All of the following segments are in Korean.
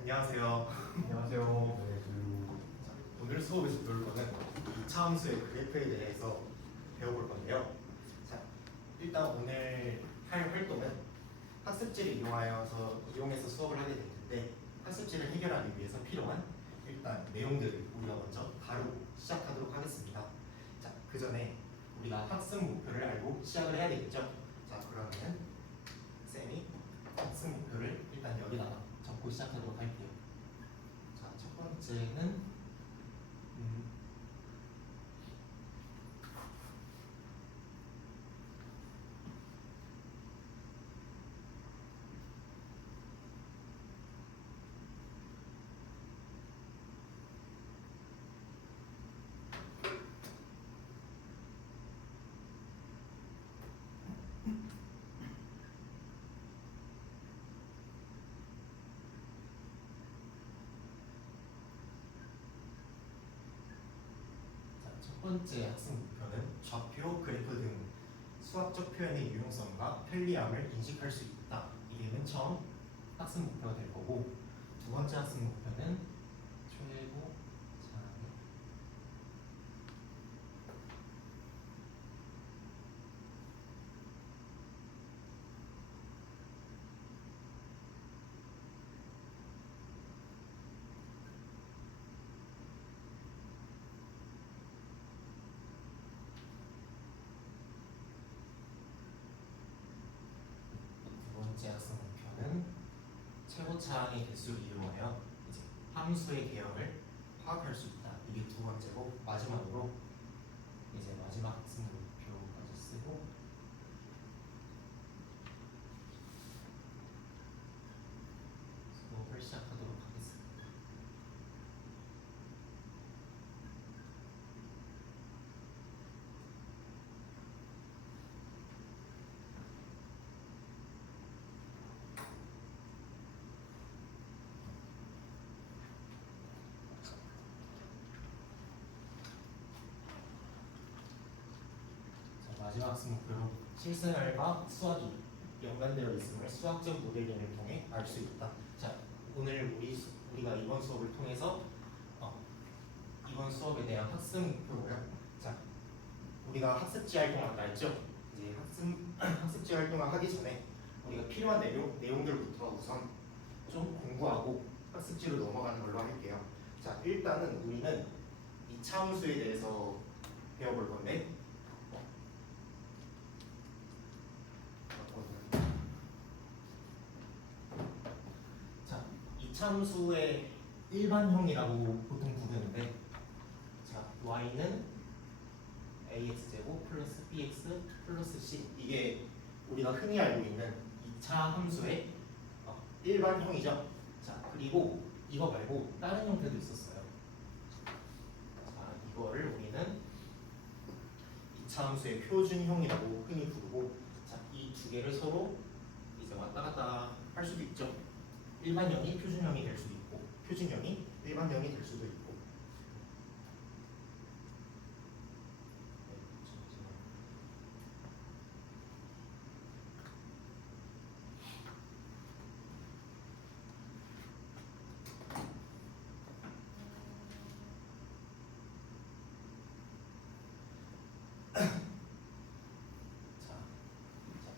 안녕하세요. 안녕하세요. 자, 오늘 수업에서 배울 거는 이차함수의 그래프에 대해서 배워볼 건데요. 자, 일단 오늘 할 활동은 학습지를 이용해서 수업을 하게 될 텐데 학습지를 해결하기 위해서 필요한 일단 내용들을 우리가 먼저 다루고 시작하도록 하겠습니다. 자, 그 전에 우리가 학습 목표를 알고 시작을 해야 되겠죠. 자, 그러면은 쌤이 학습 목표를 일단 여기다가 적고 시작하도록 할게요. 자, 첫 번째는 첫 번째 학습 목표는 좌표, 그래프 등 수학적 표현의 유용성과 편리함을 인식할 수 있다. 이게 맨 처음 학습 목표가 될 거고, 두 번째 학습 목표는 최고 장애. 두 번째 학습 목표는 최고차항의 개수를 이용하여 이제 함수의 개형을 파악할 수 있다. 이게 두 번째고, 마지막으로 이제 마지막 학습 목표까지 쓰고 수업을 시작하도록 하겠습니다. 자, 마지막 학습 목표로 실생활과 수학이 연관되어 있음을 수학적 모델링을 통해 알 수 있다. 자, 오늘 우리가 이번 수업을 통해서 이번 수업에 대한 학습 목표고요. 자, 우리가 학습지 활동 아까 했죠? 이제 학습지 활동을 하기 전에 우리가 필요한 내용들부터 우선 좀 공부하고 학습지로 넘어가는 걸로 할게요. 자, 일단은 우리는 이차함수에 대해서 배워볼 건데 자, 이차함수의 일반형이라고 보통 부르는데, 자, y는 ax제곱 플러스 bx 플러스 c, 이게 우리가 흔히 알고 있는 2차 함수의 일반형이죠. 자, 그리고 이거 말고 다른 형태도 있었어요. 자, 이거를 우리는 2차 함수의 표준형이라고 흔히 부르고, 자, 이 두 개를 서로 이제 왔다 갔다 할 수도 있죠. 일반형이 표준형이 될 수도 있고, 표준형이 일반형이 될 수도 있고. 자,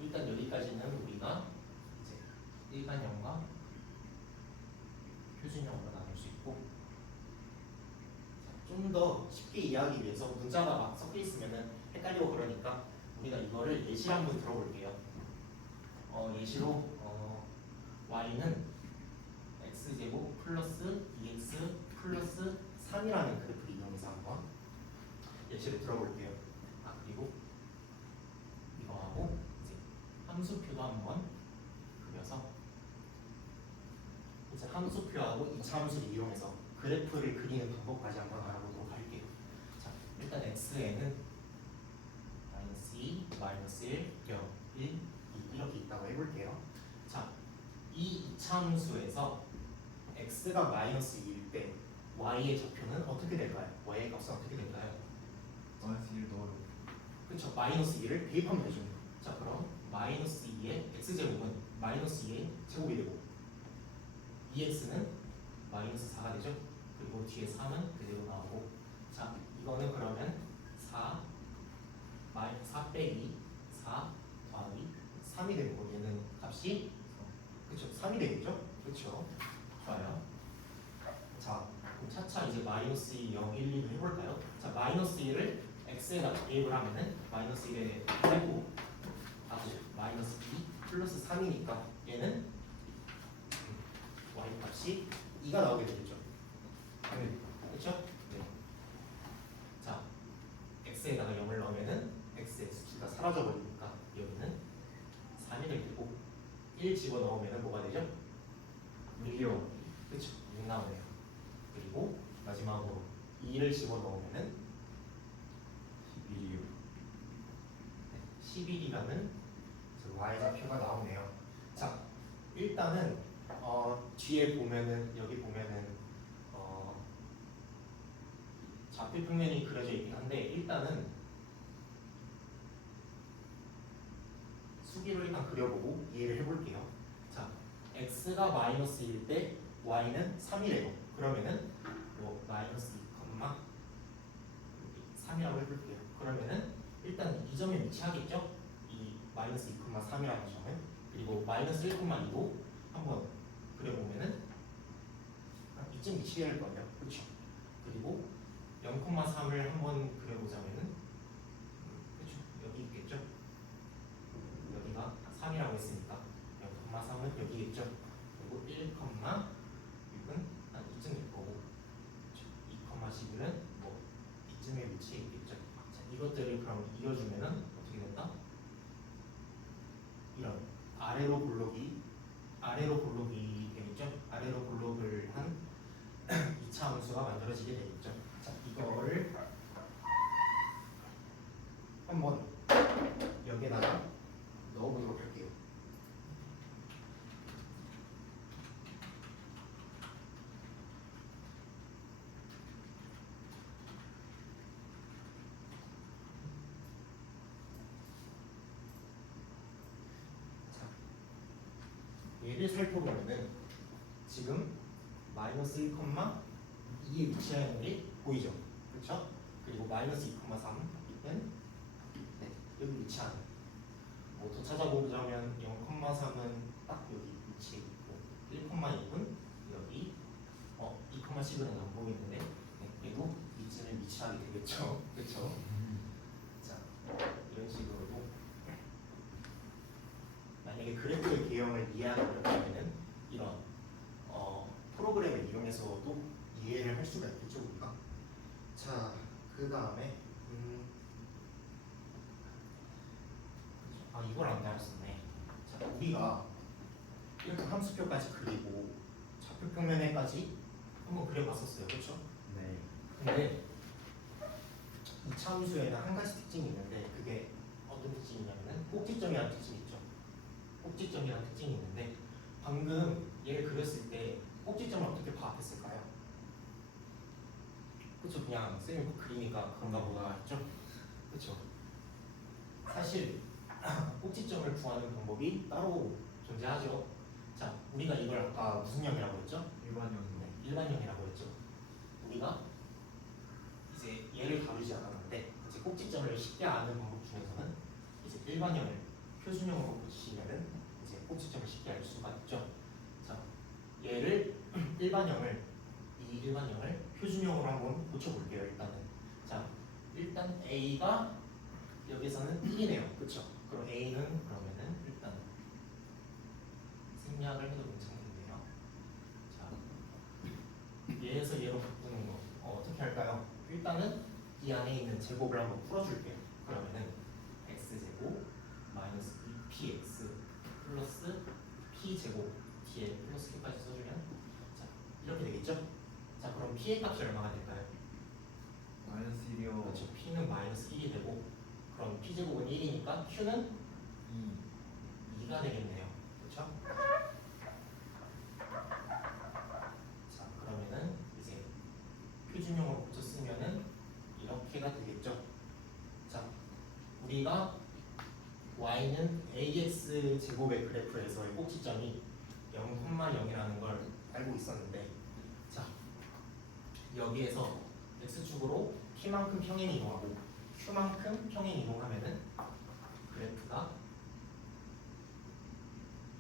일단 여기까지는 우리가 이제 일반형과 표준형으로 나눌 수 있고, 좀 더 쉽게 이해하기 위해서 문자가 막 섞여 있으면 헷갈리고 그러니까 우리가 이거를 예시를 한번 들어볼게요. 예시로 y는 x제곱 플러스 2x 플러스 3이라는 그래프를 이용해서 한번 예시를 들어볼게요. 그리고 이거하고 이제 함수표도 한번 그려서 이제 함수표하고 이차 함수를 이용해서 그래프를 그리는 방법까지 한번 알아보도록 할게요. 자, 일단 x에는 마이너스 2, 마이너스 1, 0, 1, 2 이렇게 있다고 해볼게요. 자, 이 이차 함수에서 x가 마이너스 2일 때 y의 좌표는 어떻게 될까요? y의 값은 어떻게 될까요? 마이너스 1 넣어요. 그렇죠. 마이너스 2를 대입하면 되죠. 자, 그럼 마이너스 2의 x제곱은 마이너스 2의 제곱이 되고 2x는 마이너스 4가 되죠. 그리고 뒤에 3은 그대로 나오고 자 이거는 그러면 4 빼기 4 더하기 3이 되는 거 얘는 값이 그쵸 3이 되겠죠? 그쵸 좋아요. 자 그럼 차차 이제 마이너스 2, 0, 1, 2를 해볼까요? 자 마이너스 1을 x에다 대입을 하면은 마이너스 1에 빼고 마이너스 2 플러스 3이니까 얘는 y 값이 2가 나오게 되겠죠. 네. 그렇죠? 네. 자 x에다가 0을 넣으면은 x의 수치가 사라져 버리니까 여기는 3이 될 테고 1 집어 넣으면은 뭐가 되죠? 6이요. 그렇죠. 6 나오네요. 그리고 마지막으로 2를 집어 넣으면은 11이요. 11이라는 y 좌표가 나오네요. 자 일단은 뒤에 보면은 여기 보면은 좌표 평면이 그려져 있긴 한데 일단은 수기로 일단 그려보고 이해를 해볼게요. 자 x가 마이너스일 때 y는 3이래요. 그러면은 마이너스 2,3이라고 해볼게요. 그러면은 일단 이 점에 위치하겠죠? 이 마이너스 2,3이라는 점은 그리고 마이너스 1,2도 한번 그려보면은 이쯤 위치할 거예요. 그렇죠? 그리고 0,3을 한번 그려보자면은 그렇죠? 여기 있겠죠? 여기가 3이라고 했으니까 0,3은 여기겠죠? 그리고 1,6은 한 이쯤일 거고 2,11은 뭐 이쯤에 위치해 있겠죠? 자, 이것들을 그럼 이어주면은 어떻게 된다? 이런 아래로 블록이 되겠죠? 아래로 블록을 한 2차 함수가 만들어지게 되겠죠? 자, 이거를 한번 여기에다가 넣어보도록 할게요. 자, 얘를 살펴보면은 지금 마이너스 1,2에 위치하는 게 보이죠? 그렇죠? 그리고 마이너스 2,3은 여기 위치하는 더 찾아보자면 0,3은 딱 여기 위치해 있고 1,2은 여기 2,11은 안 보이는데 그리고 이쯤에 위치하게 되겠죠. 그렇죠? 자 이런 식으로도 만약에 그래프의 개형을 이해하는 경우에는 이런 프로그램을 이용해서도 이해를 할 수가 있겠죠 우리가. 자 그 다음에 이걸 안 나왔었네. 자, 우리가 이렇게 함수표까지 그리고 좌표 평면에까지 한번 그려봤었어요, 그렇죠? 네. 근데 이 참수에는 한 가지 특징이 있는데 그게 어떤 특징이냐면은 꼭지점이라는 특징이 있죠. 꼭지점이라는 특징이 있는데 방금 얘를 그렸을 때 꼭지점을 어떻게 파악했을까요? 그렇죠, 그냥 쌤이 그리니까 그런가 보다 했죠. 그렇죠. 사실 꼭지점을 구하는 방법이 따로 존재하죠. 자, 우리가 이걸 아까 무슨 형이라고 했죠? 일반형이요. 일반형이라고 했죠. 우리가 이제 얘를 다루지 않았는데 이제 꼭지점을 쉽게 아는 방법 중에서는 이제 일반형을 표준형으로 붙이면은 이제 꼭지점을 쉽게 알 수가 있죠. 자, 얘를 이 일반형을 표준형으로 한번 고쳐볼게요. 일단 A가 여기서는 1이네요. 그렇죠? 그럼 A는 그러면은 일단 생략을 해도 괜찮겠네요. 자, 얘에서 얘로 바꾸는 거 어떻게 할까요? 일단은 이 안에 있는 제곱을 한번 풀어줄게요. 그러면은 x제곱 마이너스 2px 플러스 p제곱 뒤에 플러스 q까지 써주면 자 이렇게 되겠죠? 자 그럼 p의 값이 얼마가 될까요? 마이너스 1이요. 그렇죠. p는 마이너스 1이 되고 그럼 p제곱은 1이니까 q는 2가 되겠네요. 그렇죠? 자 그러면은 이제 표준형으로 붙였으면은 이렇게가 되겠죠. 자 우리가 y는 ax 제곱의 그래프에서의 꼭지점이 0,0이라는 걸 알고 있었는데 여기에서 x축으로 p만큼 평행 이동하고 q만큼 평행 이동하면은 그래프가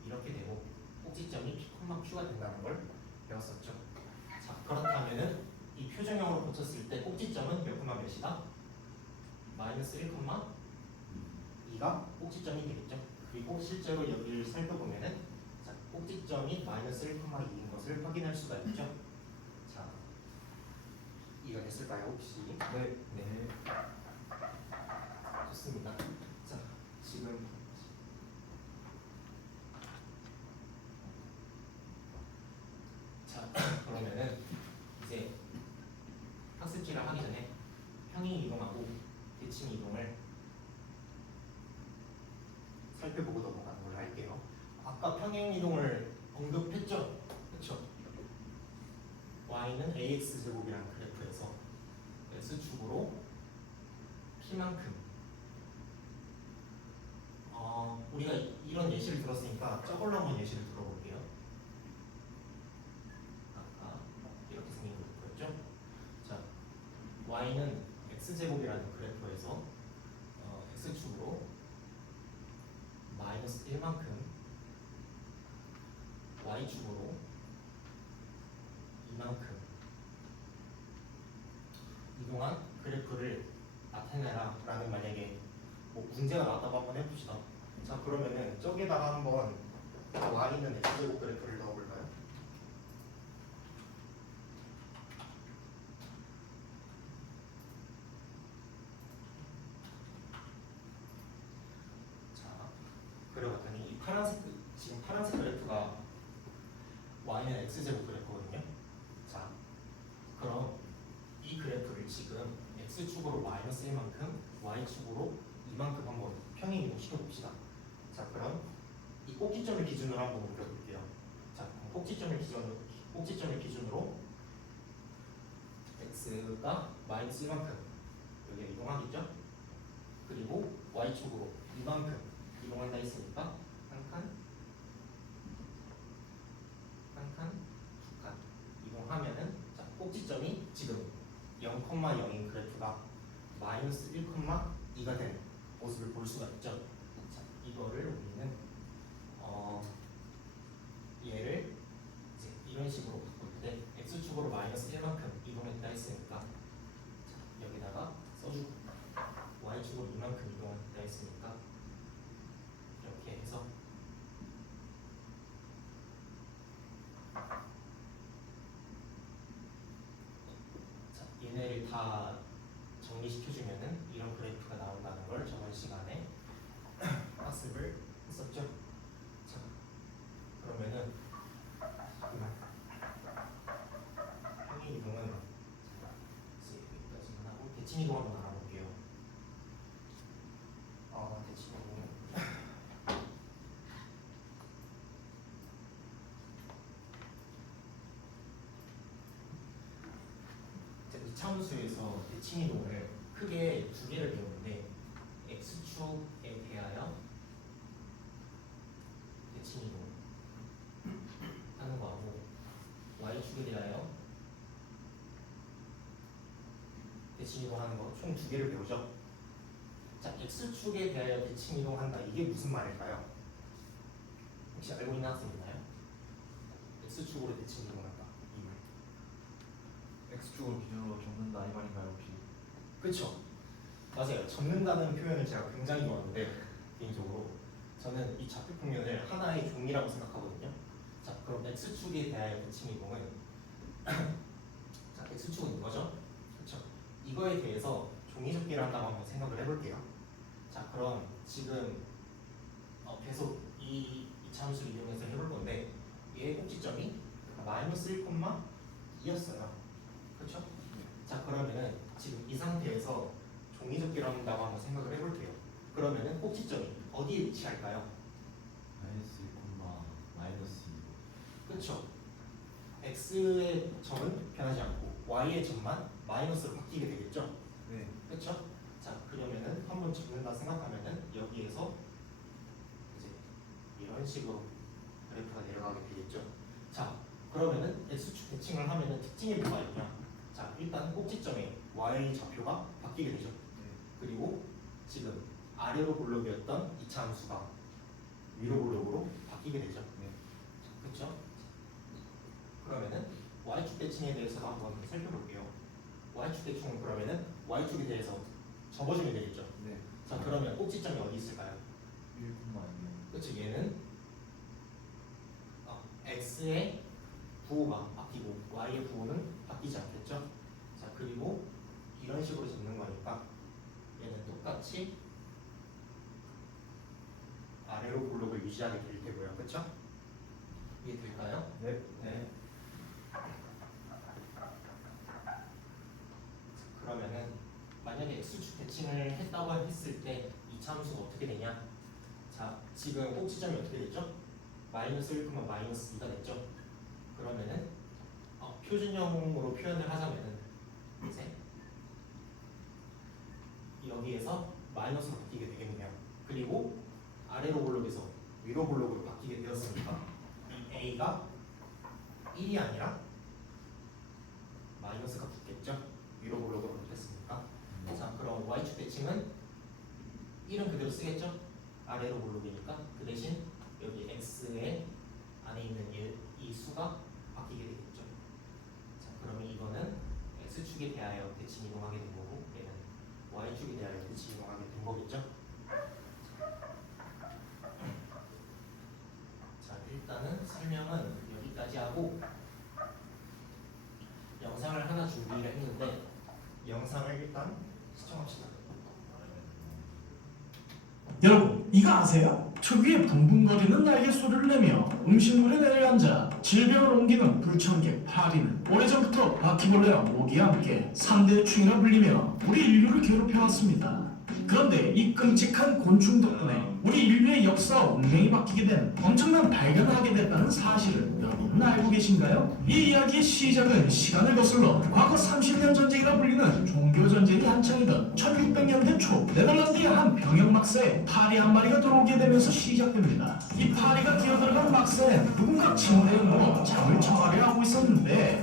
이렇게 되고 꼭지점이 p, q가 된다는 걸 배웠었죠. 자, 그렇다면은 이 표준형으로 고쳤을 때 꼭지점은 몇, 몇이다? 마이너스 1, 2가 꼭지점이 되겠죠. 그리고 실제로 여기를 살펴보면은 자, 꼭지점이 마이너스 1, 2인 것을 확인할 수가 있죠. 자, 이해가 됐을까요 혹시? 네. 네. 좋습니다. 자, 지금 자 그러면은 이제 학습지를 하기 전에 평행 이동하고 대칭 이동을 살펴보고 넘어가는 걸로 할게요. 아까 평행 이동을 언급했죠? 그렇죠? y는 ax 제곱이라는 그래프에서 x축으로 p만큼 우리가 이런 예시를 들었으니까 저걸로 한번 예시를 들어볼게요. 아까 이렇게 생긴 그래프였죠? 자, y는 x제곱이라는 그래프에서 x축으로 마이너스 1만큼 y축으로 이만큼 이동한 그래프를 나타내라 라는 만약에 뭐 문제가 나왔다고 한번 해봅시다. 자, 그러면은 저기다가 한번 y는 x제곱 그래프를 넣어볼까요? 자, 그려봤더니 이 파란색 지금 파란색 그래프가 y는 x제곱 그래프거든요. 자, 그럼 이 그래프를 지금 x축으로 마이너스 1만큼 y축으로 이만큼 한번 평행 이동시켜 봅시다. 자, 그럼 이 꼭지점을 기준으로 한번 그려볼게요. 자, 그럼 꼭지점을 기준으로 x가 마이너스 1만큼 여기에 이동하겠죠? 그리고 y축으로 이만큼 이동한다 했으니까 한 칸, 한 칸, 두 칸 이동하면은 자, 꼭지점이 지금 0,0인 그래프가 마이너스 1,2가 되는 모습을 볼 수가 있죠. 자, 이거를 우리는 얘를 이제 이런 식으로 바꿀 때 x축으로 마이너스 1만큼 이동했다 했으니까 자, 여기다가 써주고 y축으로 이만큼 이동했다 했으니까 이렇게 해서 자, 얘네를 다 정리시켜주면은 이런 그래프가 나온다는 걸 저번 시간에 학습을 했었죠. 자, 그러면은 평행 이동은 이제 여기까지만 하고 대칭 이동 한번 알아볼게요. 대칭 이동은 이차함수에서 대칭 이동을 크게 두 개를 배우는데 x축에 대하여 대칭 이동 하는 거하고 y축에 대하여 대칭 이동하는 거 총 두 개를 배우죠. 자, x축에 대하여 대칭 이동한다. 이게 무슨 말일까요? 혹시 알고 있는 학생 있나요? x축으로 대칭 이동한다. 이 말. x축을 기준으로 접는다 이 말인가요 혹시? 그렇죠. 맞아요. 접는다는 표현을 제가 굉장히 좋아하는데 개인적으로 저는 이 좌표 평면을 하나의 종이라고 생각하거든요. 자, 그럼 x축에 대하여 대칭 이동은 자, x축은 이거죠. 그렇죠. 이거에 대해서 종이 접기를 한다고 한번 생각을 해볼게요. 자, 그럼 지금 계속 이 참수를 이용해서 해볼 건데 얘의 꼭지점이 마이너스 1,2였어요. 그렇죠? 자, 그러면은 지금 이 상태에서 종이 접기를 한다고 한번 생각을 해볼게요. 그러면은 꼭지점이 어디에 위치할까요? 마이너스 1, 마이너스 2. 그렇죠. x의 점은 변하지 않고 y의 점만 마이너스로 바뀌게 되겠죠. 네. 그렇죠? 자, 그러면은 한번 접는다 생각하면은 여기에서 이제 이런 식으로 그래프가 내려가게 되겠죠. 자, 그러면은 x축 대칭을 하면은 특징이 뭐가 있냐? 자, 일단 꼭지점에 y 좌표가 바뀌게 되죠. 네. 그리고 지금 아래로 볼록이었던 이차 함수가 위로 볼록으로 바뀌게 되죠. 네. 그렇죠? 그러면은 y축 대칭에 대해서도 한번 살펴볼게요. y축 대칭은 그러면은 y축에 대해서 접어주면 되겠죠. 네. 자, 그러면 꼭지점이 어디 있을까요? 1,2. 그렇죠. 얘는 x의 부호가 바뀌고 y의 부호는 바뀌지 않겠죠. 자, 그리고 이런 식으로 잡는 거니까 얘는 똑같이 아래로 볼록을 유지하게 될 테고요. 그렇죠? 이해될까요? 네. 네. 그러면은 만약에 x축 대칭을 했다고 했을 때 이 참수가 어떻게 되냐? 자, 지금 꼭지점이 어떻게 됐죠? 마이너스 1, 마이너스 2가 됐죠? 그러면은 표준형으로 표현을 하자면은 이제 여기에서 마이너스로 바뀌게 되겠네요. 그리고 아래로 볼록에서 위로 볼록으로 바뀌게 되었으니까 이 a가 1이 아니라 마이너스가 붙겠죠? 위로 볼록으로 바뀌었으니까. 자, 그럼 y축 대칭은 1은 그대로 쓰겠죠? 아래로 볼록이니까. 그 대신 여기 x의 안에 있는 이 수가 바뀌게 되겠죠. 자, 그러면 이거는 x축에 대하여 대칭 이동하게 된 거고, 얘는 y축에 대하여 대칭 이동하게 된 거겠죠. 자, 일단은 설명은 여기까지 하고 영상을 하나 준비를 했는데 영상을 일단 시청합시다. 여러분, 이거 아세요? 특유의 붕붕거리는 날개 소리를 내며 음식물에 내려앉아 질병을 옮기는 불청객 파리는 오래전부터 바퀴벌레와 모기와 함께 3대 충이라 불리며 우리 인류를 괴롭혀왔습니다. 그런데 이 끔찍한 곤충 덕분에 우리 인류의 역사와 운명이 바뀌게 된 엄청난 발견을 하게 됐다는 사실을 여러분은 알고 계신가요? 이 이야기의 시작은 시간을 거슬러 과거 30년 전쟁이라 불리는 종교전쟁이 한창이던 1600년대 초 네덜란드의 한 병역 막사에 파리 한 마리가 들어오게 되면서 시작됩니다. 이 파리가 기어들어간 막사에 누군가 침대에 누워 잠을 청하려 하고 있었는데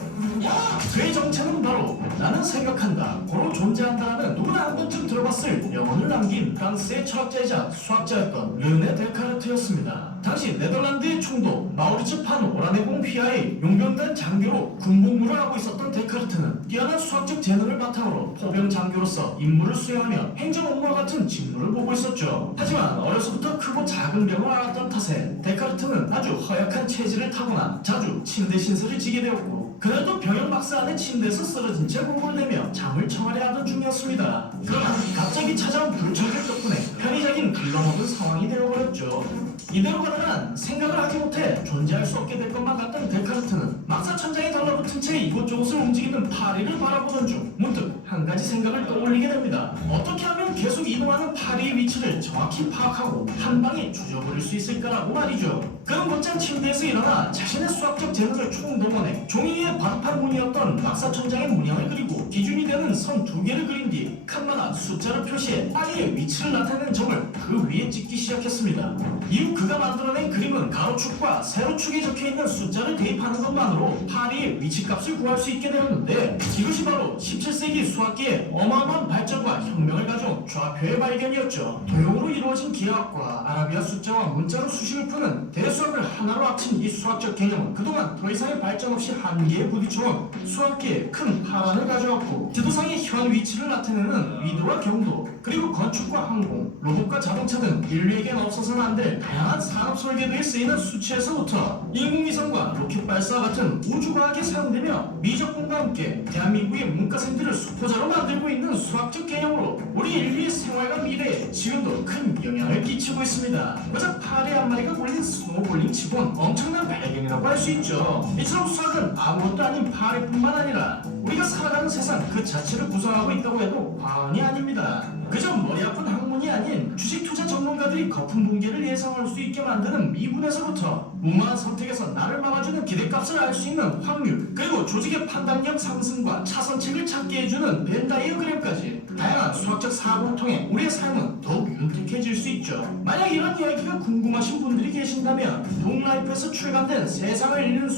그의 정체는 바로 나는 생각한다, 고로 존재한다는 누구나 한 번쯤 들어봤을 명언을 남긴 프랑스의 철학자이자 수학자였던 르네 데카르트였습니다. 당시 네덜란드의 총독 마우리츠 판 오라네공 휘하의 용병단 장교로 군복무를 하고 있었던 데카르트는 뛰어난 수학적 재능을 바탕으로 포병 장교로서 임무를 수행하며 행정 업무와 같은 직무를 보고 있었죠. 하지만 어려서부터 크고 작은 병을 앓았던 탓에 데카르트는 아주 허약한 체질을 타고나 자주 침대 신세를 지게 되었고, 그래도 병역 막사 안에 침대에서 쓰러진 채 공부를 내며 잠을 청하려 하던 중이었습니다. 그러나 갑자기 찾아온 불청객 덕분에 편의적인 글러먹은 상황이 되어버렸죠. 이대로 가다간 생각을 하지 못해 존재할 수 없게 될 것만 같던 데카르트는 막사 천장에 달라붙은 채 이곳저곳을 움직이는 파리를 바라보던 중 문득 한 가지 생각을 떠올리게 됩니다. 어떻게 하면 계속 이동하는 파리의 위치를 정확히 파악하고 한 방에 조져버릴 수 있을까라고 말이죠. 그는 곧장 침대에서 일어나 자신의 수학적 재능을 총동원해 종이 위에 바둑판 문이었던 막사 천장의 문양을 그리고 기준이 되는 선 2개를 그린 뒤 칸마다 숫자를 표시해 파리의 위치를 나타내는 점을 그 위에 찍기 시작했습니다. 이후 그가 만들어낸 그림은 가로축과 세로축에 적혀있는 숫자를 대입하는 것만으로 파리의 위치값을 구할 수 있게 되었는데, 이것이 바로 17세기 수학계의 어마어마한 발전과 혁명을 가져온 좌표의 발견이었죠. 도형으로 이루어진 기하학과 아라비아 숫자와 문자로 수식을 푸는 대수학을 하나로 합친 이 수학적 개념은 그동안 더 이상의 발전 없이 한계에 부딪혀온 수학계에 큰 파란을 가져왔고, 지도상의 현 위치를 나타내는 위도와 경도, 그리고 건축과 항공, 로봇과 자동차 등 인류에겐 없어서는 안 될 다양한 산업 설계도에 쓰이는 수치에서부터 인공위성과 로켓 발사와 같은 우주과학에 사용되며 미적분과 함께 대한민국의 문과생들을 수포자로 만들고 있는 수학적 개념으로 우리 인류의 생활과 미래에 지금도 큰 영향을 끼치고 있습니다. 고작 파리 한 마리가 굴린 스노볼링 치곤 엄청난 발견이라고 할 수 있죠. 이처럼 수학은 아무것도 아닌 파리뿐만 아니라 우리가 살아가는 세상 그 자체를 구성하고 있다고 해도 과언이 아닙니다. 그저 머리 아픈 학문이 아닌 주식 투자 전문가들이 거품 붕괴를 예상할 수 있게 만드는 미분에서부터 무모한 선택에서 나를 막아주는 기대값을 알 수 있는 확률, 그리고 조직의 판단력 상승과 차선책을 찾게 해주는 벤다이어그램까지 다양한 수학적 사고를 통해 우리의 삶은 더욱 윤택해질 수 있죠. 만약 이런 이야기가 궁금하신 분들이 계신다면 동라이프에서 출간된 세상을 읽는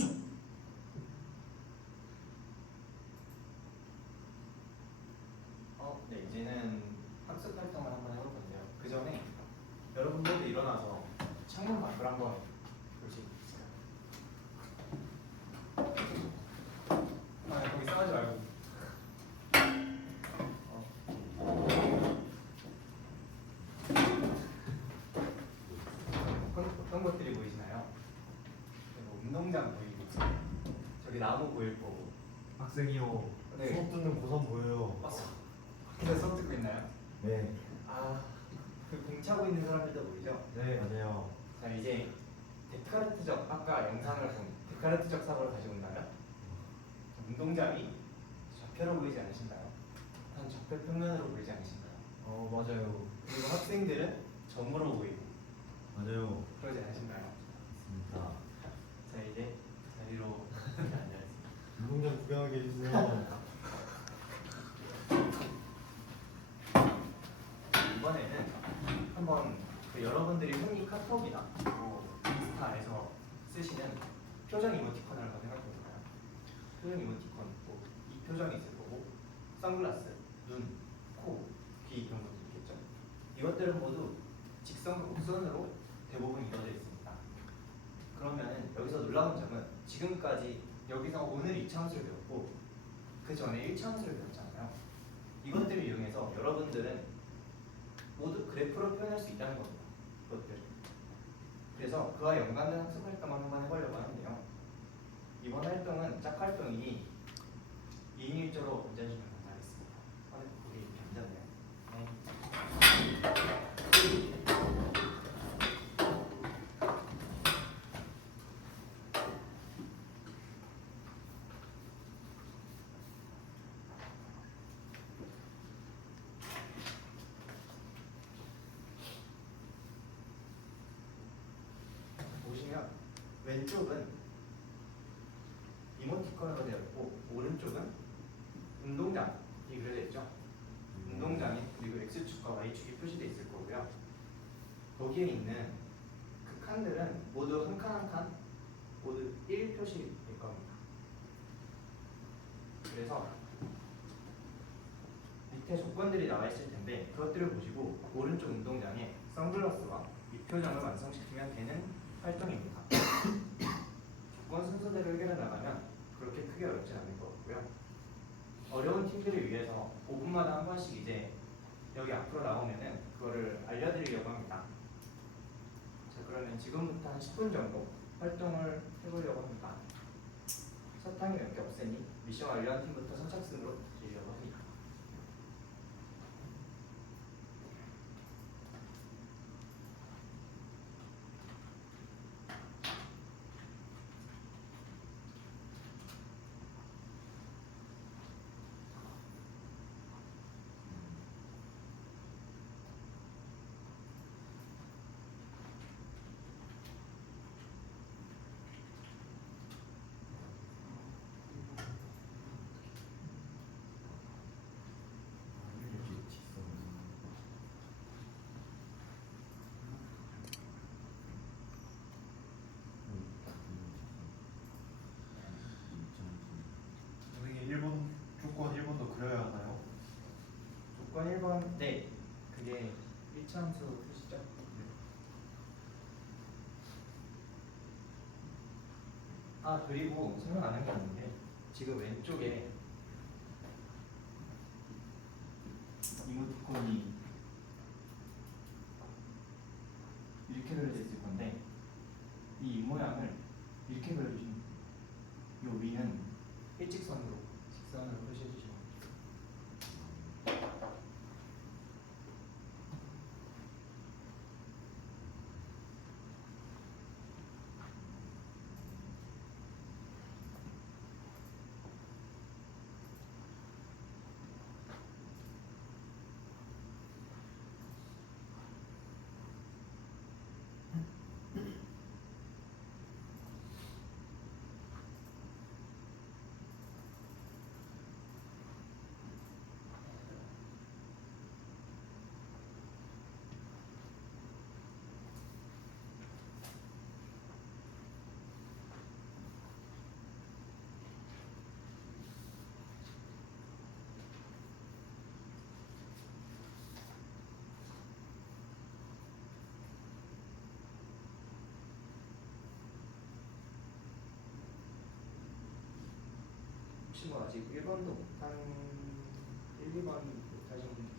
네, 이제는 학습 활동을 한번 해볼 건데요. 그 전에 여러분들도 일어나서 창문 밖을 한번 볼 수 있을까요? 아, 거기 싸우지 말고. 어떤 것들이 보이시나요? 운동장 보이고, 저기 나무 보일 거고. 학생이요. 네. 수업 듣는 고3 보여요. 근데 수업 듣고 있나요? 네. 아, 그 공 차고 있는 사람들도 보이죠? 네, 맞아요. 자, 이제 데카르트적 아까 영상을 본 데카르트적 사고를 다시 본다면 운동장이 좌표로 보이지 않으신가요? 한 좌표 평면으로 보이지 않으신가요? 맞아요. 그리고 학생들은 점으로 보이고 맞아요. 그러지 않으신가요? 맞습니다. 자, 이제 자리로 앉아있습니다. 운동장 구경하게 해주세요. 이번에는 한번 그 여러분들이 흔히 카톡이나 뭐 인스타에서 쓰시는 표정 이모티콘을 한번 생각해볼까요? 표정 이모티콘 뭐 이 표정이 있을 거고 선글라스, 눈, 코, 귀 이런 것도 있겠죠. 이것들은 모두 직선과 곡선으로 대부분 이루어져 있습니다. 그러면은 여기서 놀라운 점은 지금까지 여기서 오늘 2차함수를 배웠고 그 전에 1차함수를 배웠잖아요. 이것들을 이용해서 여러분들은 모두 그래프로 표현할 수 있다는 겁니다. 이것들. 그래서 그와 연관된 학습 활동을 한번 해보려고 하는데요. 이번 활동은 짝 활동이니 2인 1조로 앉아주시면 감사하겠습니다. 우리 이렇게 앉았네요. 보시면 왼쪽은 이모티콘으로 되어 있고 오른쪽은 운동장이 그려져 있죠. 운동장이 그리고 X축과 Y축이 표시되어 있을 거고요. 거기에 있는 그 칸들은 모두 한 칸 한 칸 모두 1 표시일 겁니다. 그래서 밑에 조건들이 나와 있을 텐데 그것들을 보시고 오른쪽 운동장에 선글라스와 이 표정을 완성시키면 되는 활동입니다. 조건 순서대로 해결해 나가면 그렇게 크게 어렵지 않을 것 같고요. 어려운 팀들을 위해서 5분마다 한 번씩 이제 여기 앞으로 나오면은 그거를 알려드리려고 합니다. 자, 그러면 지금부터 한 10분 정도 활동을 해보려고 합니다. 사탕이 몇 개 없으니 미션 완료한 팀부터 선착순으로 드리려고 합니다. 선생님 1번 조건 1번도 그려야 하나요? 조건 1번 네, 그게 1차 함수 표시죠? 아, 그리고 설명 안 한 게 있는데 지금 왼쪽에 이모티콘이 이렇게 그려져 있을 건데 이 입모양을 이렇게 그려주시면 돼요. 요 위는 일직선으로 직선으로 표시해 주시면 됩니다. 혹시 뭐 아직 1번도 못한 1, 2번 못할 정도 되나?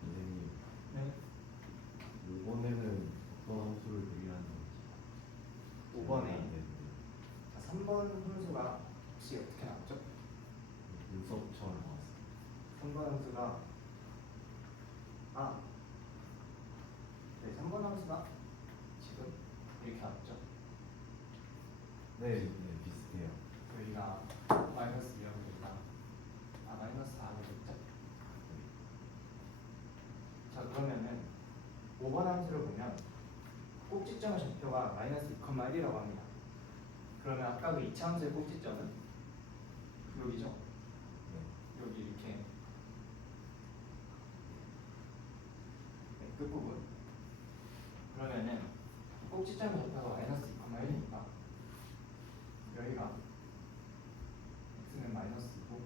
선생님, 네. 이번에는 어떤 함수를 대비하는 건지 5번에 네, 3번 함수가 혹시 어떻게 나왔죠? 분석처럼 나왔어요. 3번 함수가 네, 3번 함수가 지금 이렇게 나왔죠? 네, 비슷해요. 여기가 마이너스 2하고 마이너스 4하고 있죠? 자, 그러면은 5번 함수를 보면 꼭지점의 좌표가 마이너스 2,1이라고 합니다. 그러면 아까 그 2차 함수의 꼭지점은 여기죠? 네. 여기 이렇게 끝부분. 그러면은 꼭지점의 좌표가 마이너스 2,1이니까 여기가 x는 마이너스고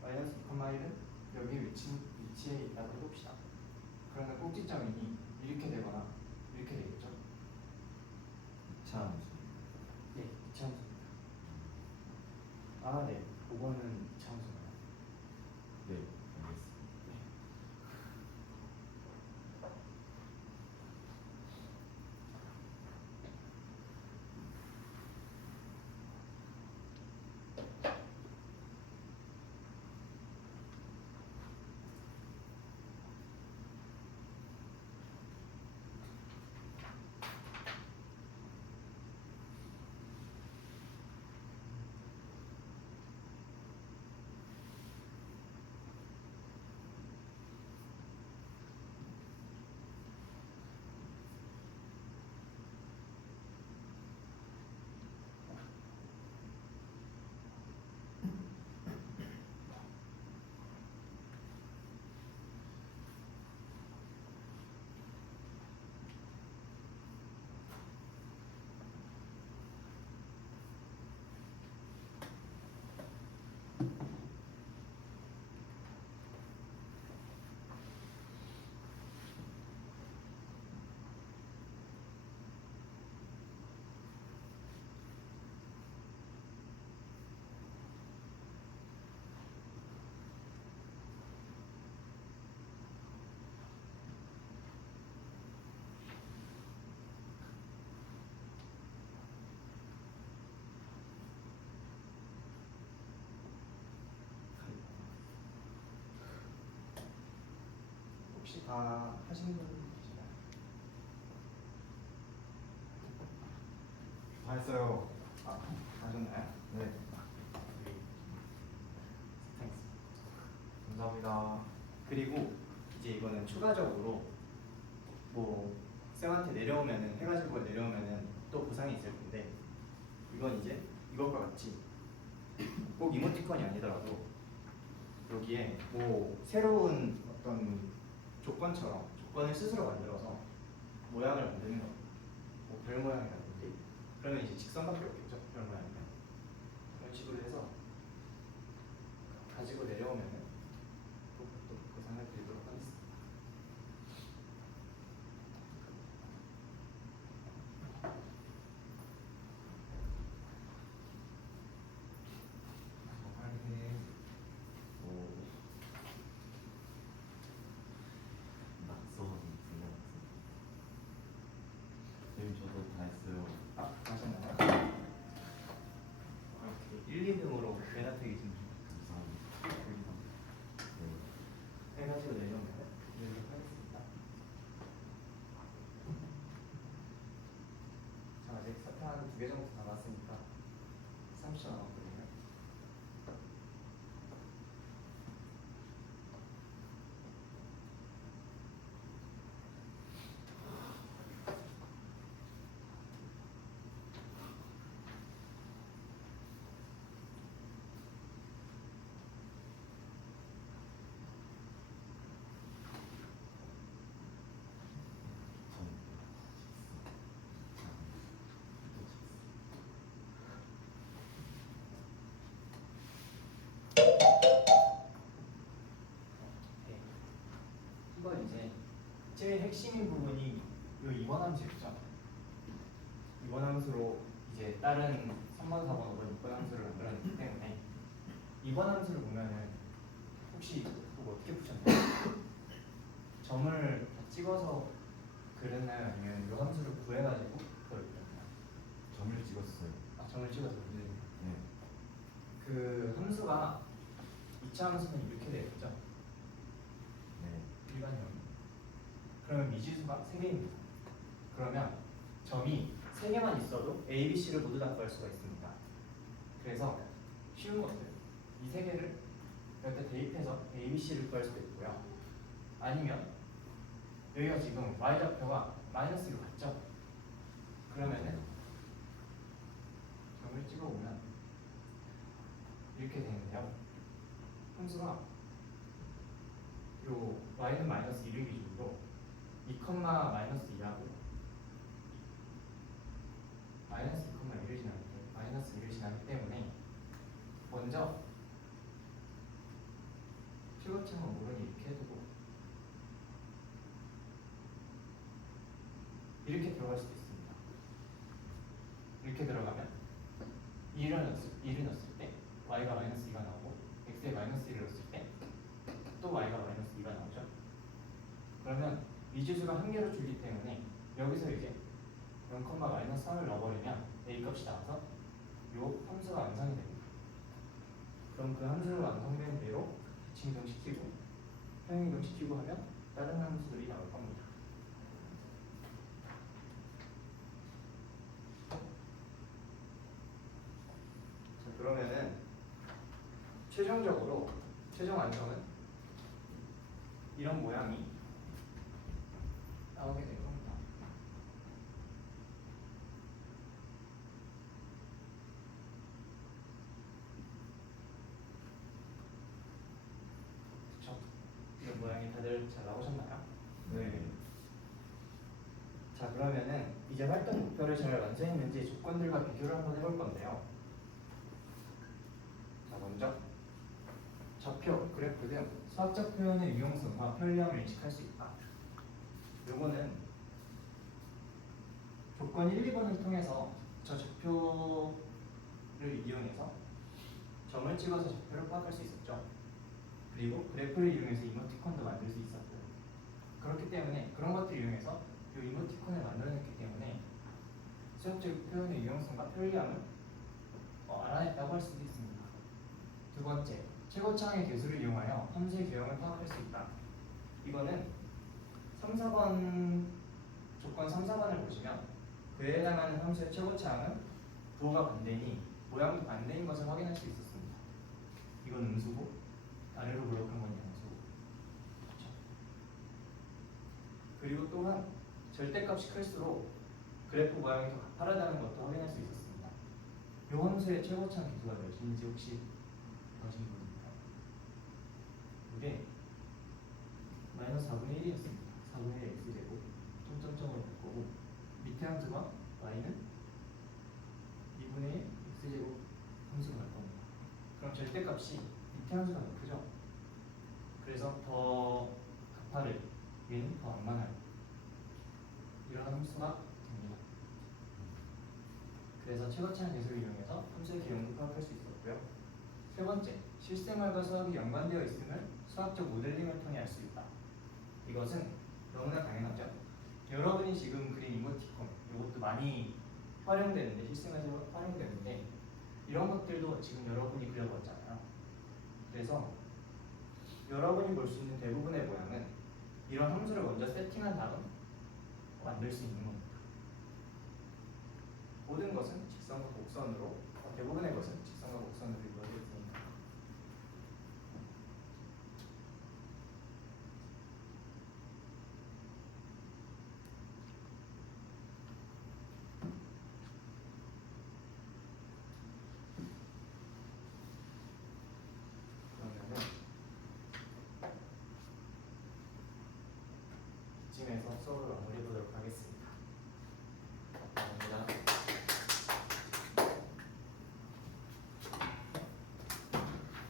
마이너스 2,1은 여기 위치에 있다고 해봅시다. 그러면 꼭지점이 이렇게 되거나 이렇게 되겠죠? 2차 함수. 네, 2차 함수입니다. 네. 5번은 2차 함수인가요? 네, 알겠습니다. 다 하신 분 계시나요? 다 했어요. 아, 하셨나요? 네. 감사합니다. 그리고 이제 이거는 추가적으로 뭐 쌤한테 내려오면은 해가지고 내려오면은 또 보상이 있을 텐데 이건 이제 이것과 같이 꼭 이모티콘이 아니더라도 여기에 뭐 새로운 어떤 조건을 스스로 만들어서 모양을 만드는 거, 뭐 별 모양이라든지 그러면 이제 직선밖에 없겠죠, 별 모양이면. 그런 식으로 해서 가지고 내려오면은 또 보상을 드리도록 하겠습니다. 오. 낙서는 분명 쌤 저도 다 했어요. 아, 하셨나요? 이렇게 1, 2등으로 배나트기 좀 감사합니다. 네. 해가지고 내려오면 드리도록 하겠습니다. 자, 아직 사탕 한 2개 정도 남았으니까 30초 남았거든요. 네. 이건 이제 제일 핵심인 부분이 요 이번 함수였죠. 이번 함수로 이제 다른 3번, 4번, 5번, 6번 함수를 만들었기 때문에 이번 함수를 보면은 혹시 그거 어떻게 푸셨나요? 점을 다 찍어서 그렸나요? 아니면 이 함수를 구해가지고 그걸 그렸나요? 점을 찍었어요. 아, 점을 찍어서 그렸나요? 네. 그 함수가 2차 함수는 이렇게 되겠죠? 네. 일반형. 그러면 미지수가 3개입니다. 그러면 점이 3개만 있어도 A, B, C를 모두 다 구할 수가 있습니다. 그래서 쉬운 것들 이 3개를 여기다 대입해서 A, B, C를 구할 수도 있고요. 아니면 여기가 지금 Y좌표가 마이너스로 갔죠? 그러면은 점을 찍어보면 이렇게 되는데요. 함수가 요 y는 마이너스 1을 기준으로 2, 마이너스 2하고 마이너스 2, 1을 지나기 때문에 먼저 최고점은 모르니 이렇게 해두고 이렇게 들어갈 수도 있습니다. 이렇게 들어가면 2를 넣었을 때 y가 마이너스 2가 나오고 x에 마이너스 1을 넣었을 때 또 y가 마이너스 2가 나오죠. 그러면 미지수가 한 개로 줄기 때문에 여기서 이제 0,-3을 넣어버리면 a 값이 나와서 이 함수가 완성이 됩니다. 그럼 그 함수가 완성된 대로 대칭 이동시키고 평행 이동시키고 하면 다른 함수들이 나올 겁니다. 자, 그러면은 최종적으로 최종 완성은 이런 모양이 나오게 될 겁니다. 그렇죠? 이런 모양이 다들 잘 나오셨나요? 네. 자, 그러면은 이제 활동 목표를 잘 완수했는지 조건들과 비교를 한번 해볼 건데요. 자, 먼저 좌표, 그래프 등 수학적 표현의 유용성과 편리함을 인식할 수 있다. 요거는 조건 1, 2번을 통해서 저 좌표를 이용해서 점을 찍어서 좌표를 파악할 수 있었죠. 그리고 그래프를 이용해서 이모티콘도 만들 수 있었고요. 그렇기 때문에 그런 것들을 이용해서 이 이모티콘을 만들어냈기 때문에 수학적 표현의 유용성과 편리함을 알아냈다고 할 수도 있습니다. 두 번째, 최고차항의 개수를 이용하여 함수의 개형을 파악할 수 있다. 이거는 3, 4번 조건 3, 4번을 보시면 그에 해당하는 함수의 최고차항은 부호가 반대니 모양도 반대인 것을 확인할 수 있었습니다. 이건 음수고 아래로 블록한 건 양수고. 그렇죠? 그리고 또한 절대값이 클수록 그래프 모양이 더 가파르다는 것도 확인할 수 있었습니다. 이 함수의 최고차항 기수가 몇인지 혹시 아시는 분입니까? 이게 마이너스 4분의 1이었습니다. 4분의 1 x제곱 점점점으로 바꾸고 밑에 함수가 y는 2분의 1 x제곱 함수가 날 겁니다. 그럼 절대값이 밑에 함수가 더 크죠? 그래서 더 가파를 얘는 더 완만할 이런 함수가 됩니다. 그래서 최고차항 계수를 이용해서 함수의 기형도 파악할 수 있었고요. 세 번째, 실생활과 수학이 연관되어 있음을 수학적 모델링을 통해 알 수 있다. 이것은 너무나 당연하죠. 여러분이 지금 그린 이모티콘 이것도 많이 활용되는데 실생활에서 활용되는데 이런 것들도 지금 여러분이 그려봤잖아요. 그래서 여러분이 볼 수 있는 대부분의 모양은 이런 함수를 먼저 세팅한 다음 만들 수 있는 겁니다. 모든 것은 직선과 곡선으로 대부분의 것은 직선과 곡선으로 이루어져 있습니다. 그러면은 이쯤에서 수업을 마무리해 보도록 하겠습니다. 감사합니다.